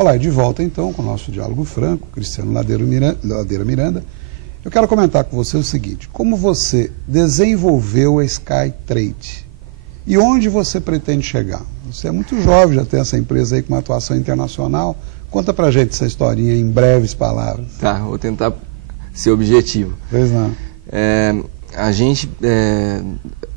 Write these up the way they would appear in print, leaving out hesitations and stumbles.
Olá, de volta então com o nosso Diálogo Franco, Cristiano Ladeira Miranda. Eu quero comentar com você o seguinte: como você desenvolveu a SkyTrade e onde você pretende chegar? Você é muito jovem, já tem essa empresa aí com uma atuação internacional. Conta pra gente essa historinha em breves palavras. Tá, vou tentar ser objetivo. Pois não.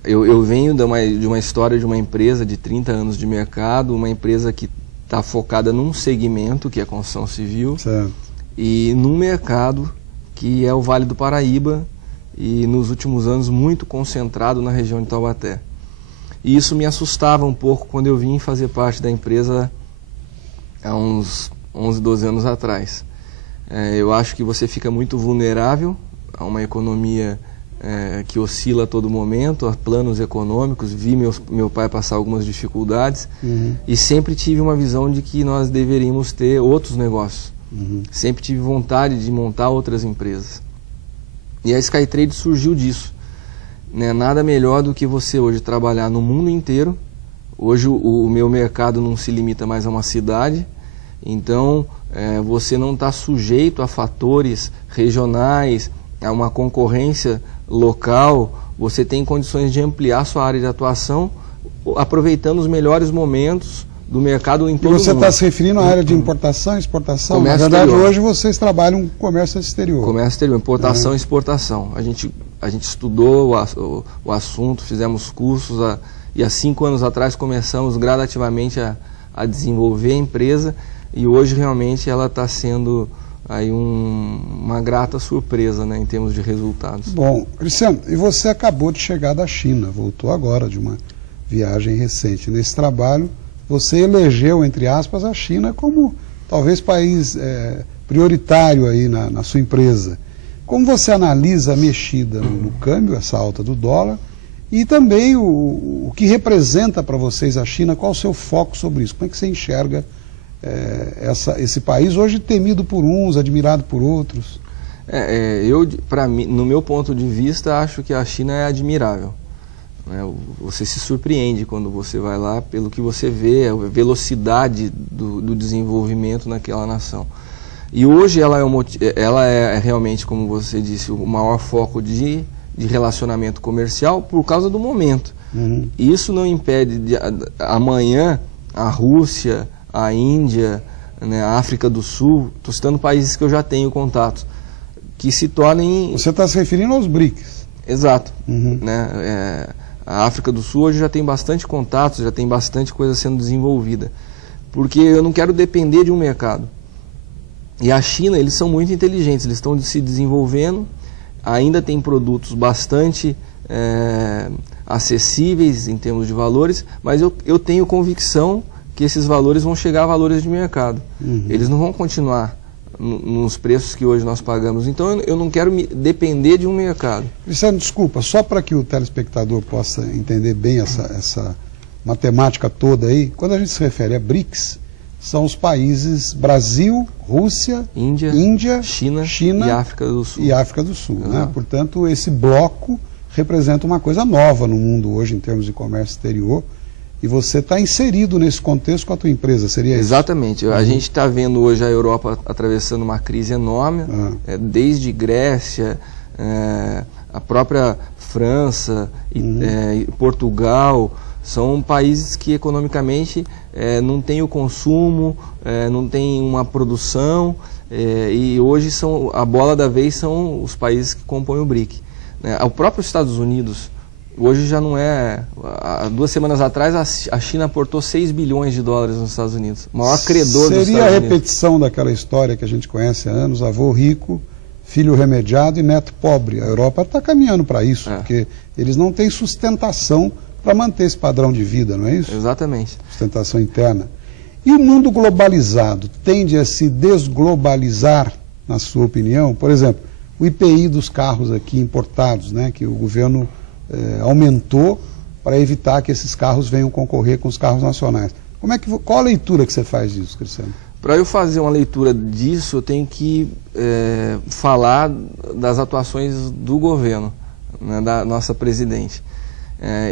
Eu venho de uma história de uma empresa de 30 anos de mercado, uma empresa que está focada num segmento, que é a construção civil, Certo. e num mercado que é o Vale do Paraíba, e nos últimos anos muito concentrado na região de Taubaté. E isso me assustava um pouco quando eu vim fazer parte da empresa há uns 11, 12 anos atrás. Eu acho que você fica muito vulnerável a uma economia que oscila a todo momento, a planos econômicos. Vi meu pai passar algumas dificuldades, e sempre tive uma visão de que nós deveríamos ter outros negócios. Sempre tive vontade de montar outras empresas. E a SkyTrade surgiu disso. Nada melhor do que você hoje trabalhar no mundo inteiro. Hoje o meu mercado não se limita mais a uma cidade, então você não está sujeito a fatores regionais, a uma concorrência local. Você tem condições de ampliar sua área de atuação, aproveitando os melhores momentos do mercado em todo o mundo. E você está se referindo à área de importação e exportação? Comércio Na verdade, exterior. Hoje vocês trabalham com comércio exterior. Comércio exterior, importação e exportação. A gente estudou o assunto, fizemos cursos, e há 5 anos atrás começamos gradativamente a desenvolver a empresa, e hoje realmente ela está sendo aí uma grata surpresa, em termos de resultados. Bom, Cristiano, e você acabou de chegar da China, voltou agora de uma viagem recente. Nesse trabalho, você elegeu, entre aspas, a China como talvez país prioritário aí na sua empresa. Como você analisa a mexida no câmbio, essa alta do dólar, e também o que representa para vocês a China? Qual o seu foco sobre isso? Como é que você enxerga esse país hoje temido por uns, admirado por outros? No meu ponto de vista, acho que a China é admirável. Você se surpreende quando você vai lá pelo que você vê, a velocidade do desenvolvimento naquela nação. E hoje ela é realmente, como você disse, o maior foco de relacionamento comercial por causa do momento. Isso não impede amanhã a Rússia, a Índia, a África do Sul, estou citando países que eu já tenho contatos, que se tornem... Você está se referindo aos BRICS? Exato. A África do Sul hoje já tem bastante contatos, já tem bastante coisa sendo desenvolvida, porque eu não quero depender de um mercado. E a China, eles são muito inteligentes, eles estão se desenvolvendo, ainda tem produtos bastante acessíveis em termos de valores, mas eu tenho convicção que esses valores vão chegar a valores de mercado. Eles não vão continuar nos preços que hoje nós pagamos. Então eu não quero depender de um mercado. Cristiano, desculpa, só para que o telespectador possa entender bem essa matemática toda aí, quando a gente se refere a BRICS, são os países Brasil, Rússia, Índia, China e África do Sul. Portanto, esse bloco representa uma coisa nova no mundo hoje em termos de comércio exterior, e você está inserido nesse contexto com a tua empresa, seria isso? Exatamente. A gente está vendo hoje a Europa atravessando uma crise enorme, desde Grécia, a própria França, Portugal. São países que economicamente não têm o consumo, não têm uma produção, e hoje a bola da vez são os países que compõem o BRIC. O próprio Estados Unidos, hoje já não é... Há 2 semanas atrás a China aportou 6 bilhões de dólares nos Estados Unidos, o maior credor dos Estados Unidos. Seria a repetição daquela história que a gente conhece há anos, avô rico, filho remediado e neto pobre. A Europa está caminhando para isso, porque eles não têm sustentação para manter esse padrão de vida, não é isso? Exatamente. Sustentação interna. E o mundo globalizado tende a se desglobalizar, na sua opinião? Por exemplo, o IPI dos carros aqui importados, que o governo aumentou para evitar que esses carros venham concorrer com os carros nacionais. Qual a leitura que você faz disso, Cristiano? Para eu fazer uma leitura disso, eu tenho que falar das atuações do governo, da nossa presidente.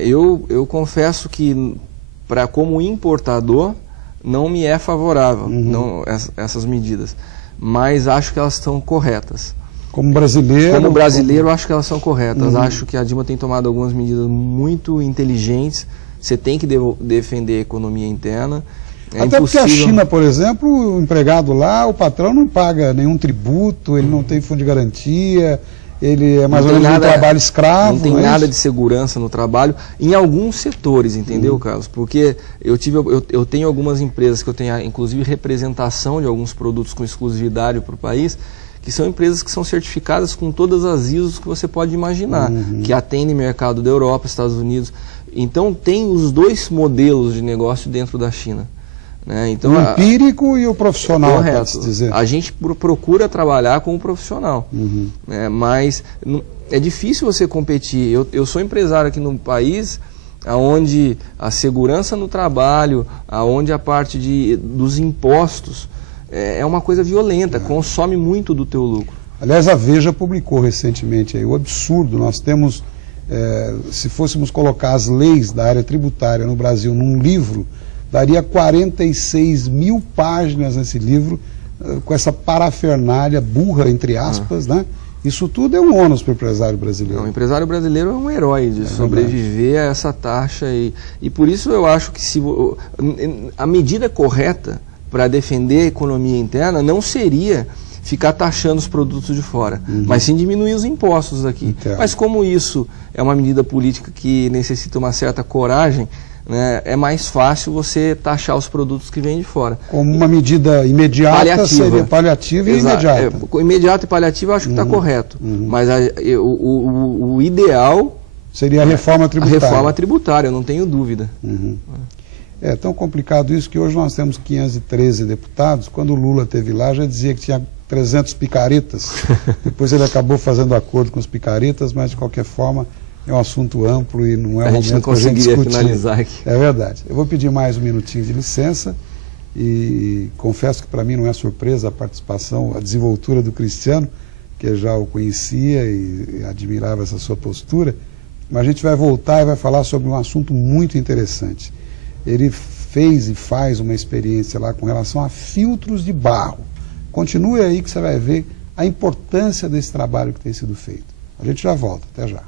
Eu confesso que, como importador, não me é favorável, não, essas medidas, mas acho que elas estão corretas. Como brasileiro, acho que elas são corretas. Acho que a Dilma tem tomado algumas medidas muito inteligentes. Você tem que defender a economia interna. Até porque a China, por exemplo, o empregado lá, o patrão não paga nenhum tributo, ele não tem fundo de garantia, ele é mais ou menos um trabalho escravo. Não tem nada de segurança no trabalho, em alguns setores, entendeu, Carlos? Porque eu tenho algumas empresas que eu tenho, inclusive, representação de alguns produtos com exclusividade para o país, que são empresas que são certificadas com todas as ISOs que você pode imaginar, que atendem mercado da Europa, Estados Unidos. Então, tem os dois modelos de negócio dentro da China. Né? Então, o empírico e o profissional, correto. Pode-se dizer. A gente procura trabalhar com o profissional, né? Mas é difícil você competir. Eu sou empresário aqui no país onde a segurança no trabalho, onde a parte dos impostos é uma coisa violenta, consome muito do teu lucro. Aliás, a Veja publicou recentemente aí o absurdo. Nós temos, se fôssemos colocar as leis da área tributária no Brasil num livro, daria 46 mil páginas nesse livro, com essa parafernália burra, entre aspas, né? Isso tudo é um ônus para o empresário brasileiro. Não, o empresário brasileiro é um herói de sobreviver a essa taxa. E por isso eu acho que a medida correta para defender a economia interna não seria ficar taxando os produtos de fora, mas sim diminuir os impostos aqui. Entendo. Mas como isso é uma medida política que necessita uma certa coragem, né, é mais fácil você taxar os produtos que vêm de fora. Como uma medida imediata, seria paliativa e imediata. Imediata e paliativa eu acho que está correto, mas o ideal seria a reforma tributária. A reforma tributária, eu não tenho dúvida. É tão complicado isso que hoje nós temos 513 deputados. Quando o Lula esteve lá, já dizia que tinha 300 picaretas. Depois ele acabou fazendo acordo com os picaretas, mas de qualquer forma é um assunto amplo e não é o momento para a gente discutir. Finalizar aqui. É verdade. Eu vou pedir mais um minutinho de licença e confesso que para mim não é surpresa a participação, a desenvoltura do Cristiano, que eu já o conhecia e admirava essa sua postura, mas a gente vai voltar e vai falar sobre um assunto muito interessante. Ele fez e faz uma experiência lá com relação a filtros de barro. Continue aí que você vai ver a importância desse trabalho que tem sido feito. A gente já volta, até já.